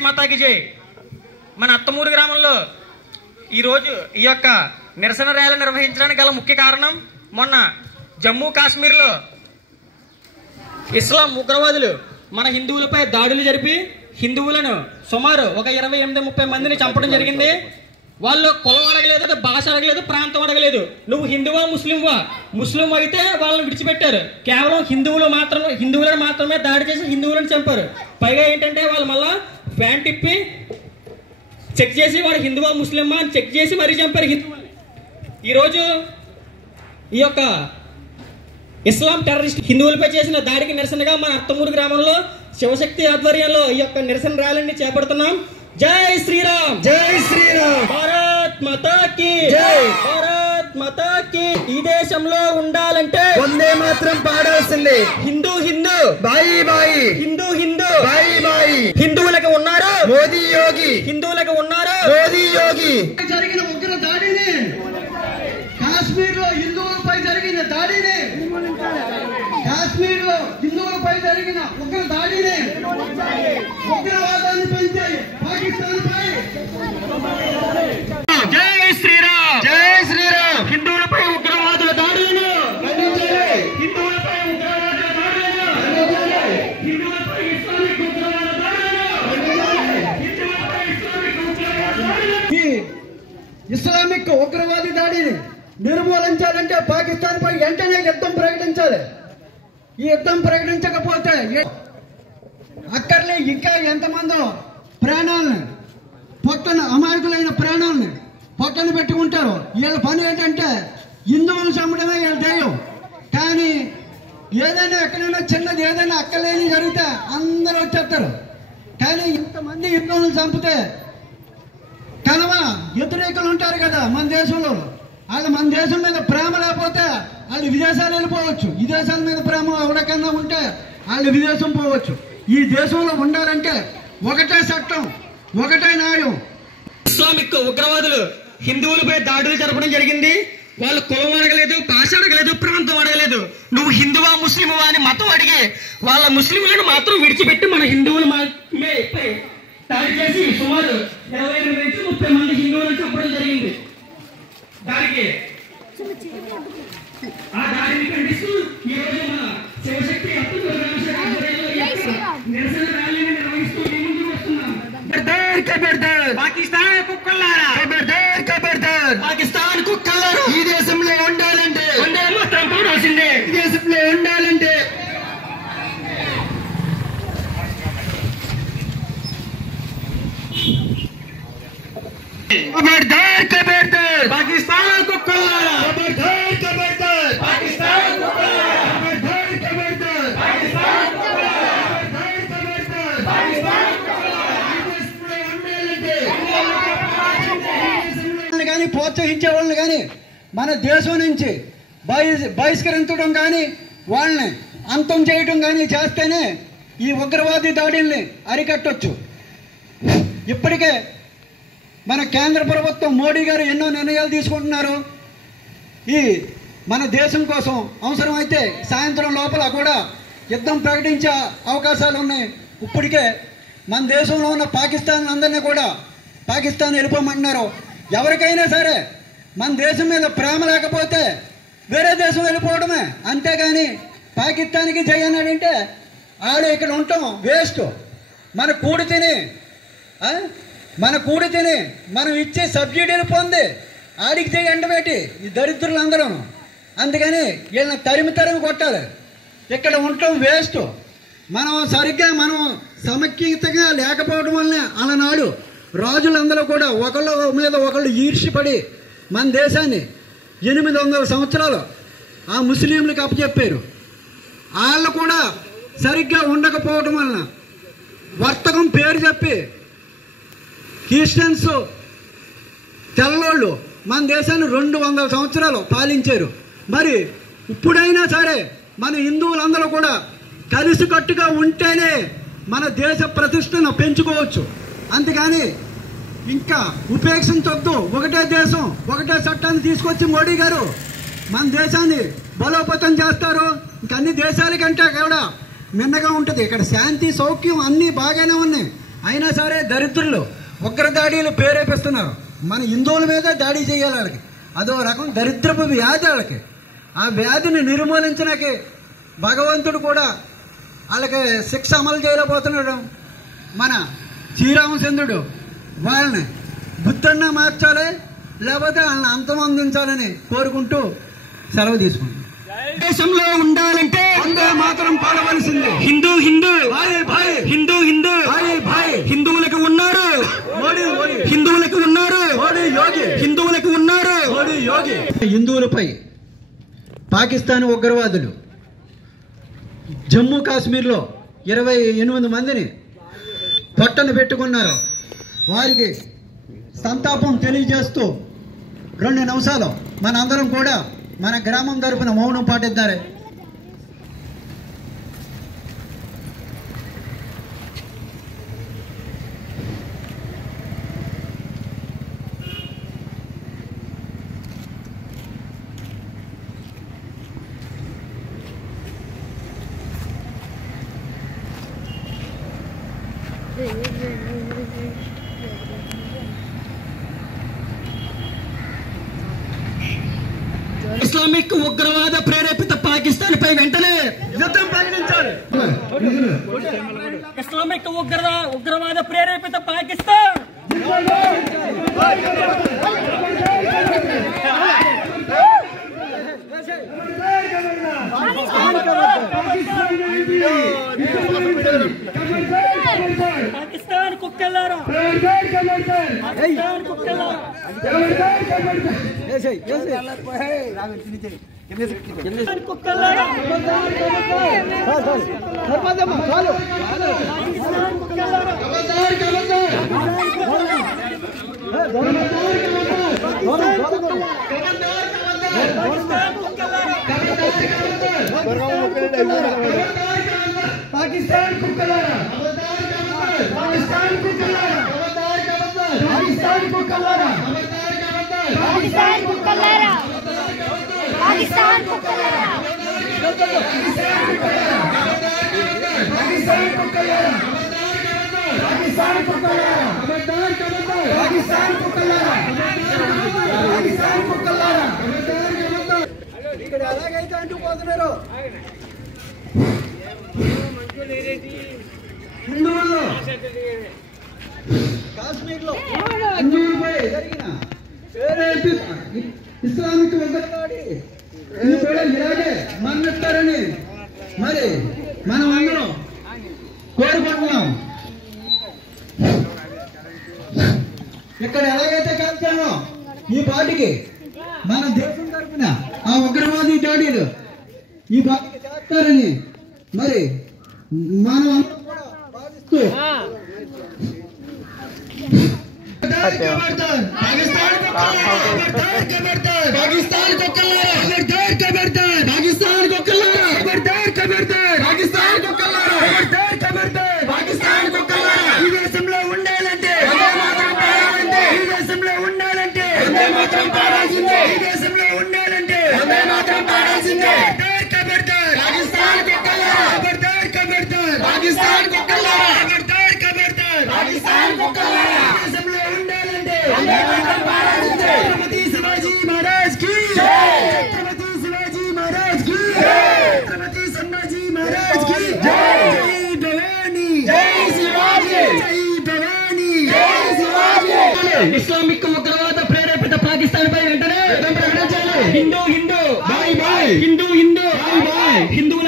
భారత్ మాతాకి జై. మన అత్తమూరు గ్రామంలో ఈరోజు ఈ యొక్క నిరసన ర్యాలీ నిర్వహించడానికి గల ముఖ్య కారణం, మొన్న జమ్మూ కాశ్మీర్లో ఇస్లాం ఉగ్రవాదులు మన హిందువులపై దాడులు జరిపి హిందువులను సుమారు ఒక 28-30 మందిని చంపడం జరిగింది. వాళ్ళు కులం అడగలేదు, భాష అడగలేదు, ప్రాంతం అడగలేదు. నువ్వు హిందువా ముస్లింవా? ముస్లిం అయితే వాళ్ళని విడిచిపెట్టారు. కేవలం హిందువులను మాత్రమే దాడి చేసి హిందువులను చంపారు. పైగా ఏంటంటే వాళ్ళు మళ్ళా ఫ్యాన్ తిప్పి చెక్ చేసి వాడు హిందువా ముస్లిమా అని చెక్ చేసి మరీ చంపారు హిందువుల్ని. ఈరోజు ఈ యొక్క ఇస్లాం టెర్రరిస్ట్ హిందువులపై చేసిన దాడికి నిరసనగా మన అత్తమూరు గ్రామంలో శివశక్తి ఆధ్వర్యంలో ఈ యొక్క నిరసన ర్యాలీని చేపడుతున్నాం. జై శ్రీరామ్, జై శ్రీరామ్, భారత్ మాతా కీ జై, భారత్ మాతా కీ. ఈ దేశంలో ఉండాలంటే వందే మాత్రం పాడాల్సిందే. హిందూ హిందూ బాయి బాయి, హిందూ హిందూ బాయి బాయి. హిందువులకు ఉన్నారు మోదీ యోగి, హిందువులకు ఉన్నారు మోదీ యోగి. జరిగిన ఉగ్ర దాడిని, కాశ్మీర్ లో హిందువులపై జరిగిన దాడిని, కాశ్మీర్ లో హిందువులపై జరిగిన ఉగ్ర దాడిని, ఉగ్రవాదాన్ని పెంచే పాకిస్తాన్ పై జై శ్రీరామ్, జై శ్రీరామ్. హిందువులపై ఉగ్రవాదుల దాడులను ఖండించాలి, హిందువులపై ఉగ్రవాదుల దాడులను ఖండించాలి, హిందువులపై ఇస్లామిక్ ఉగ్రవాద దాడులను ఖండించాలి, హిందువులపై ఇస్లామిక్ ఉగ్రవాద దాడులను. ఈ ఇస్లామిక్ ఉగ్రవాది దాడిని నిర్మూలించాలంటే పాకిస్తాన్ పై వెంటనే యుద్ధం ప్రకటించాలి. ఈ యుద్ధం ప్రకటించకపోతే అక్కర్లే ఇంకా ఎంతమందో ప్రాణాలను పొట్టన, అమాయకులైన ప్రాణాలను పొట్టన పెట్టుకుంటారు. వీళ్ళ పని ఏంటంటే హిందువులు చంపడమే వీళ్ళ ధ్యేయం. కానీ ఏదైనా ఎక్కడైనా చిన్నది ఏదైనా అక్కర్లేని జరిగితే అందరూ వచ్చేస్తారు. కానీ ఇంతమంది హిందువులను చంపితే కనవ వ్యతిరేకులు ఉంటారు కదా మన దేశంలో. వాళ్ళు మన దేశం మీద ప్రేమ లేకపోతే వాళ్ళు విదేశాలు వెళ్ళిపోవచ్చు. ఈ దేశాల మీద ప్రేమ ఎవరికన్నా ఉంటే వాళ్ళు విదేశం పోవచ్చు. ఈ దేశంలో ఉండాలంటే ఒకటే చట్టం, ఒకటే న్యాయం. ఇస్లామిక్ ఉగ్రవాదులు హిందువులపై దాడులు జరపడం జరిగింది. వాళ్ళు కులం అడగలేదు, భాష అడగలేదు, ప్రాంతం అడగలేదు. నువ్వు హిందువా ముస్లింవా అని మతం అడిగి వాళ్ళ ముస్లింలను మాత్రం విడిచిపెట్టి మన హిందువులు దాడి చేసి సుమారు 28-30 మంది హిందువులను చంపడం జరిగింది. దానికి ఆ దాడిని ఖండిస్తూ ఈ రోజు మన శివశక్తి అత్తమూరు నిరసన ర్యాలీని నిర్వహిస్తూ మీ ముందుకు వస్తున్నాం. పాకిస్తాన్ కుక్కలారా, పాకిస్తాన్ కుక్కలారా, ఈ దేశంలో ఉండాలంటే వందే మాత్రం పాడాల్సిందే. ఈ దేశంలో ఉండాలంటే ఖబర్దార్ ఖబర్దార్ పాకిస్తాన్ కుక్కలారా, ఖబర్దార్ ఖబర్దార్ పాకిస్తాన్ కుక్కలారా, ఖబర్దార్ ఖబర్దార్ పాకిస్తాన్ కుక్కలారా, ఖబర్దార్ ఖబర్దార్ పాకిస్తాన్ కుక్కలారా. కానీ ప్రోత్సహించే వాళ్ళని కానీ మన దేశం నుంచి బహిష్కరించడం కానీ వాళ్ళని అంతం చేయడం కానీ చేస్తేనే ఈ ఉగ్రవాది దాడుల్ని అరికట్టొచ్చు. ఇప్పటికే మన కేంద్ర ప్రభుత్వం మోడీ గారు ఎన్నో నిర్ణయాలు తీసుకుంటున్నారు. ఈ మన దేశం కోసం అవసరమైతే సాయంత్రం లోపల కూడా యుద్ధం ప్రకటించే అవకాశాలు ఉన్నాయి. ఇప్పటికే మన దేశంలో ఉన్న పాకిస్తాన్ అందరినీ కూడా పాకిస్తాన్ వెళ్ళిపోమంటున్నారు. ఎవరికైనా సరే మన దేశం మీద ప్రేమ లేకపోతే వేరే దేశం వెళ్ళిపోవడమే. అంతేగాని పాకిస్తాన్కి జై అన్నాడంటే ఆడు ఇక్కడ ఉండటం వేస్ట్. మన కూడి తిని మనం ఇచ్చే సబ్సిడీలు పొంది ఆడికి జై ఎండబెట్టి ఈ దరిద్రులందరూ. అందుకని వీళ్ళని తరిమి కొట్టాలి. ఇక్కడ ఉండటం వేస్ట్. మనం సరిగ్గా సమైక్యతగా లేకపోవడం వల్లనే అలనాడు రాజులందరూ కూడా ఒకళ్ళ మీద ఒకళ్ళు ఈర్ష్యపడి మన దేశాన్ని 800 సంవత్సరాలు ఆ ముస్లింలకు అప్పచెప్పారు. వాళ్ళు కూడా సరిగ్గా ఉండకపోవడం వలన వర్తకం పేరు చెప్పి క్రిస్టియన్స్ తెల్లోళ్ళు మన దేశాన్ని 200 సంవత్సరాలు పాలించారు. మరి ఇప్పుడైనా సరే మన హిందువులందరూ కూడా కలిసికట్టుగా ఉంటేనే మన దేశ ప్రతిష్టను పెంచుకోవచ్చు. అంతేగాని ఇంకా ఉపేక్షించొద్దు. ఒకటే దేశం, ఒకటే చట్టాన్ని తీసుకొచ్చి మోడీ గారు మన దేశాన్ని బలోపేతం చేస్తారు. ఇంక అన్ని దేశాల కంటే కూడా మిన్నగా ఉంటుంది. ఇక్కడ శాంతి సౌఖ్యం అన్నీ బాగానే ఉన్నాయి. అయినా సరే దరిద్రులు ఉగ్రదాడిలు ప్రేరేపిస్తున్నారు. మన హిందువుల మీద దాడి చేయాలి వాళ్ళకి. అదో రకం దరిద్రపు వ్యాధి వాళ్ళకి. ఆ వ్యాధిని నిర్మూలించడానికి భగవంతుడు కూడా వాళ్ళకి శిక్ష అమలు చేయలేకపోతున్నాడు. మన శ్రీరామచంద్రుడు వాళ్ళని బుద్ధన్నా మార్చాలి, లేకపోతే వాళ్ళని అంతమొందించాలని కోరుకుంటూ సెలవు తీసుకుంటాం. దేశంలో ఉండాలంటే వందే మాతరం పాడవలసింది. హిందూ హిందూ భాయ్ భాయ్ హిందూ హిందూ భాయ్ భాయ్ హిందువులకు ఉన్నారు, మోడీ మోడీ హిందువులకు ఉన్నారు, మోడీ యోగి హిందువులకు ఉన్నారు. మోడీ యోగి. హిందువులపై పాకిస్తాన్ ఉగ్రవాదులు జమ్మూ కాశ్మీర్లో 28 మందిని పొట్టను పెట్టుకున్నారు. వారికి సంతాపం తెలియజేస్తూ 2 నిమిషాలు మనందరం కూడా మన గ్రామం తరపున మౌనం పాటిద్దారే. ఇస్లామిక్ ఉగ్రవాద ప్రేరేపిత పాకిస్తాన్ పై వెంటనే యుద్ధం ప్రకటించాలి. ఇస్లామిక్ ఉగ్రవాద ప్రేరేపిత పాకిస్తాన్ పాకిస్తాన్ కుక్కలారా, పాకిస్తాన్ కుక్కలారా. పాకిస్తాన్ కుక్కలారా, పాకిస్తాన్ కుక్కలారా, పాకిస్తాన్ కుక్కలారా, పాకిస్తాన్ కుక్కలారా, పాకిస్తాన్ కుక్కలారా, పాకిస్తాన్ కుక్కలారా, పాకిస్తాన్ కుక్కలారా, పాకిస్తాన్ కుక్కలారా, పాకిస్తాన్ కుక్కలారా. ఇక్కడ ఎలాగైతే అంటుకుపోతున్నారు హిందువుల్లో కాశ్మీర్లో హిందువులపై జరిగిన ప్రేరేపిత ఇస్లామిక్ ఉగ్రవాది ఇది కూడా ఇలాగే మరణిస్తారని మరి మనం అందరం కోరుకుంటున్నాం. ఇక్కడ ఎలాగైతే కలిసామో ఈ పార్టీకి మన దేశం తరఫున ఆ ఉగ్రవాది దాడులు ఈ పార్టీకి చేస్తారని మరి మనం అందరం కూడా భావిస్తూ छत्रपति शिवाजी महाराज की जय, छत्रपति शिवाजी महाराज की जय, छत्रपति संभाजी महाराज की जय. जय भवानी, जय शिवाजी, जय भवानी, जय शिवाजी. ఇస్లామిక్ ఉగ్రవాద ప్రేరేపిత పాకిస్తాన్ పై వెంటనే హిందూ హిందూ బాయ్ బాయ్ హిందూ హిందూ బాయ్ బాయ్ హిందూ